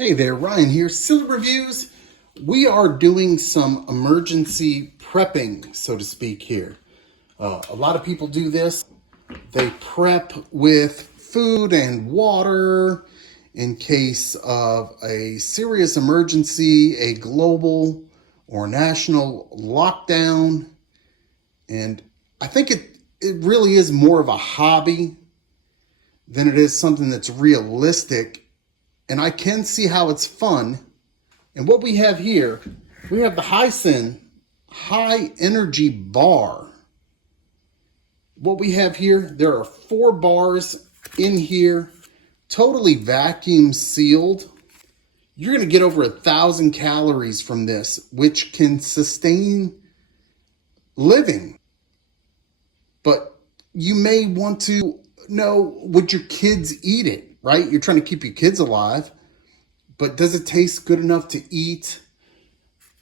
Hey there, Ryan here, Silly Reviews. We are doing some emergency prepping, so to speak here. A lot of people do this. They prep with food and water in case of a serious emergency, a global or national lockdown. And I think it really is more of a hobby than it is something that's realistic. And I can see how it's fun. And what we have here, we have the Hiisiin high energy bar. What we have here, there are 4 bars in here, totally vacuum sealed. You're going to get over 1,000 calories from this, which can sustain living. But you may want to know, would your kids eat it? Right? You're trying to keep your kids alive, but does it taste good enough to eat?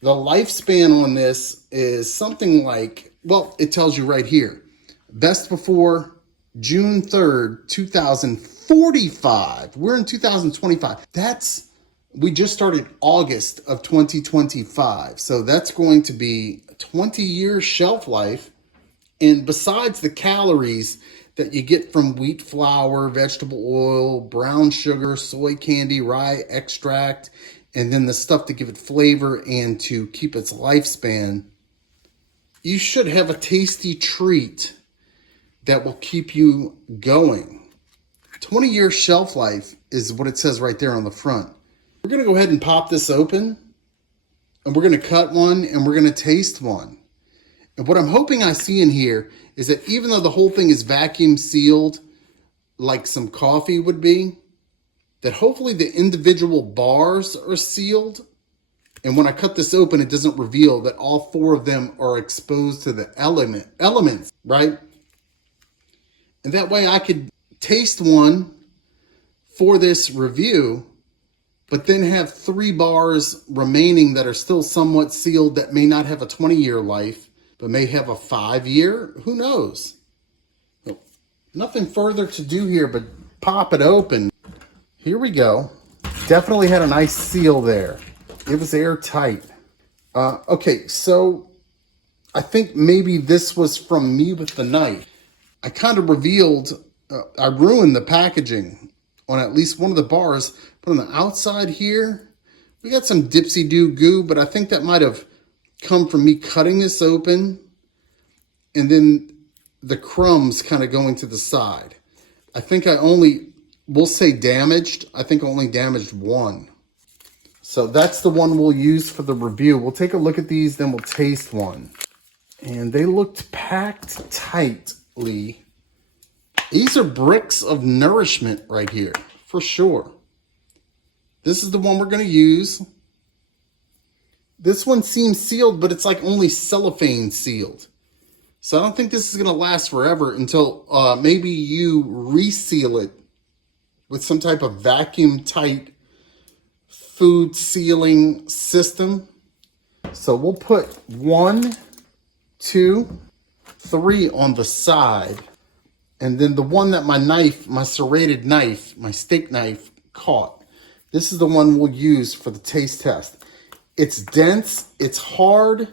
The lifespan on this is something like, well, it tells you right here, best before June 3rd, 2045. We're in 2025. We just started August of 2025. So that's going to be a 20-year shelf life. And besides the calories that you get from wheat flour, vegetable oil, brown sugar, soy candy, rye extract, and then the stuff to give it flavor and to keep its lifespan, you should have a tasty treat that will keep you going. 20-year shelf life is what it says right there on the front. We're going to go ahead and pop this open, and we're going to cut one, and we're going to taste one. And what I'm hoping I see in here is that even though the whole thing is vacuum sealed, like some coffee would be, that hopefully the individual bars are sealed. And when I cut this open, it doesn't reveal that all 4 of them are exposed to the elements, right? And that way I could taste one for this review, but then have 3 bars remaining that are still somewhat sealed that may not have a 20-year life, but may have a 5-year. Who knows? Nothing further to do here but pop it open. Here we go. Definitely had a nice seal there. It was airtight. Okay, so I think maybe this was from me with the knife. I kind of revealed, I ruined the packaging on at least one of the bars. But on the outside here, we got some dipsy-do goo, but I think that might have come from me cutting this open and then the crumbs kind of going to the side. I think we'll say damaged. I think I only damaged 1. So that's the one we'll use for the review. We'll take a look at these, then we'll taste one. And they looked packed tightly. These are bricks of nourishment right here, for sure. This is the one we're going to use. This one seems sealed, but it's like only cellophane sealed. So I don't think this is going to last forever until maybe you reseal it with some type of vacuum tight food sealing system. So we'll put 1, 2, 3 on the side. And then the one that my serrated knife, my steak knife caught. This is the one we'll use for the taste test. It's dense, it's hard.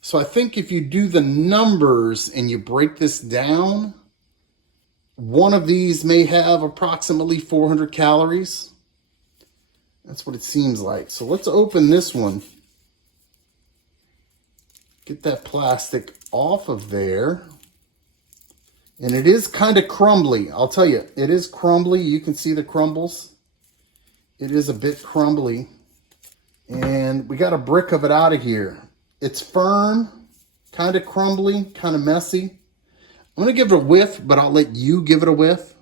So I think if you do the numbers and you break this down, one of these may have approximately 400 calories. That's what it seems like. So let's open this one. Get that plastic off of there. And it is kind of crumbly. I'll tell you, it is crumbly. You can see the crumbles. It is a bit crumbly. And we got a brick of it out of here. It's firm, kind of crumbly, kind of messy. I'm going to give it a whiff, but I'll let you give it a whiff.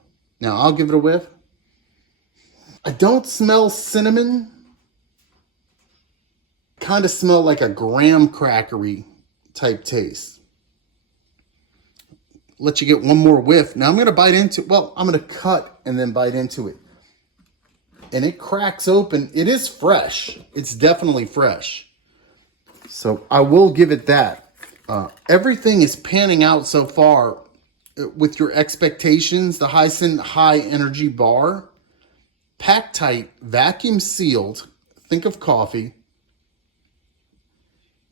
Now, I'll give it a whiff. I don't smell cinnamon. Kind of smell like a graham crackery type taste. Let you get one more whiff. Now, I'm going to bite into it. Well, I'm going to cut and then bite into it. And it cracks open. It is fresh. It's definitely fresh. So I will give it that. Everything is panning out so far with your expectations. The Hiisiin high energy bar packed tight, vacuum sealed. Think of coffee.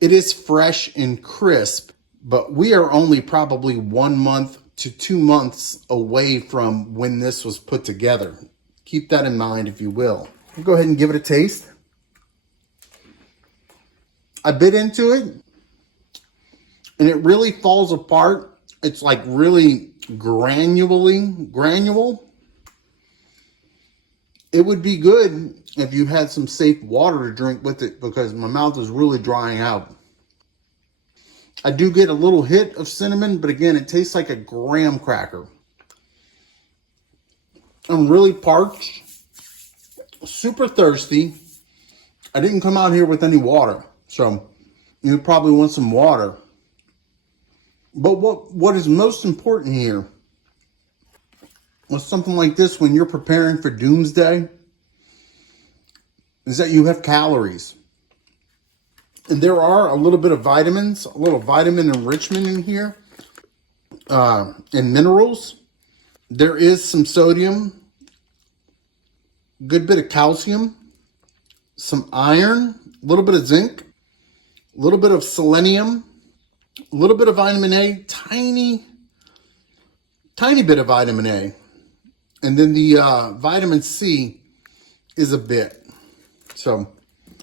It is fresh and crisp, but we are only probably 1 month to 2 months away from when this was put together. Keep that in mind, if you will. I'll go ahead and give it a taste. I bit into it, and it really falls apart. It's like really granule. It would be good if you had some safe water to drink with it, because my mouth is really drying out. I do get a little hit of cinnamon, but again, it tastes like a graham cracker. I'm really parched, super thirsty. I didn't come out here with any water, so you probably want some water. But what is most important here with something like this, when you're preparing for doomsday, is that you have calories. And there are a little bit of vitamins, a little vitamin enrichment in here, and minerals. There is some sodium, good bit of calcium, some iron, a little bit of zinc, a little bit of selenium, a little bit of vitamin A, tiny bit of vitamin A. And then the vitamin C is a bit. So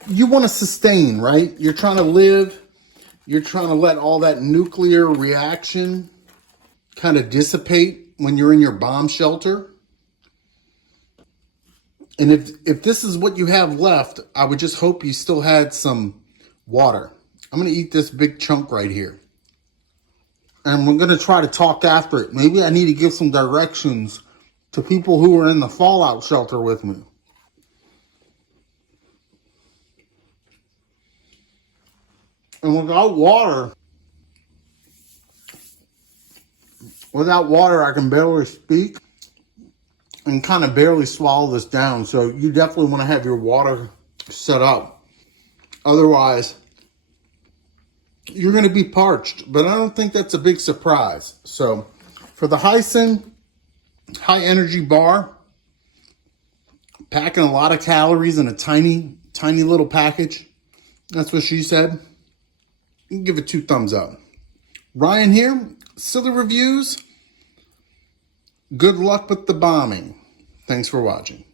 you want to sustain, right? You're trying to live. You're trying to let all that nuclear reaction kind of dissipate when you're in your bomb shelter. And if this is what you have left, I would just hope you still had some water. I'm going to eat this big chunk right here. And we're going to try to talk after it. Maybe I need to give some directions to people who are in the fallout shelter with me. And without water, I can barely speak and kind of barely swallow this down. So you definitely want to have your water set up. Otherwise, you're going to be parched. But I don't think that's a big surprise. So for the Hiisiin high energy bar, packing a lot of calories in a tiny little package. That's what she said. You can give it 2 thumbs up. Ryan here, Silly Reviews. Good luck with the bombing. Thanks for watching.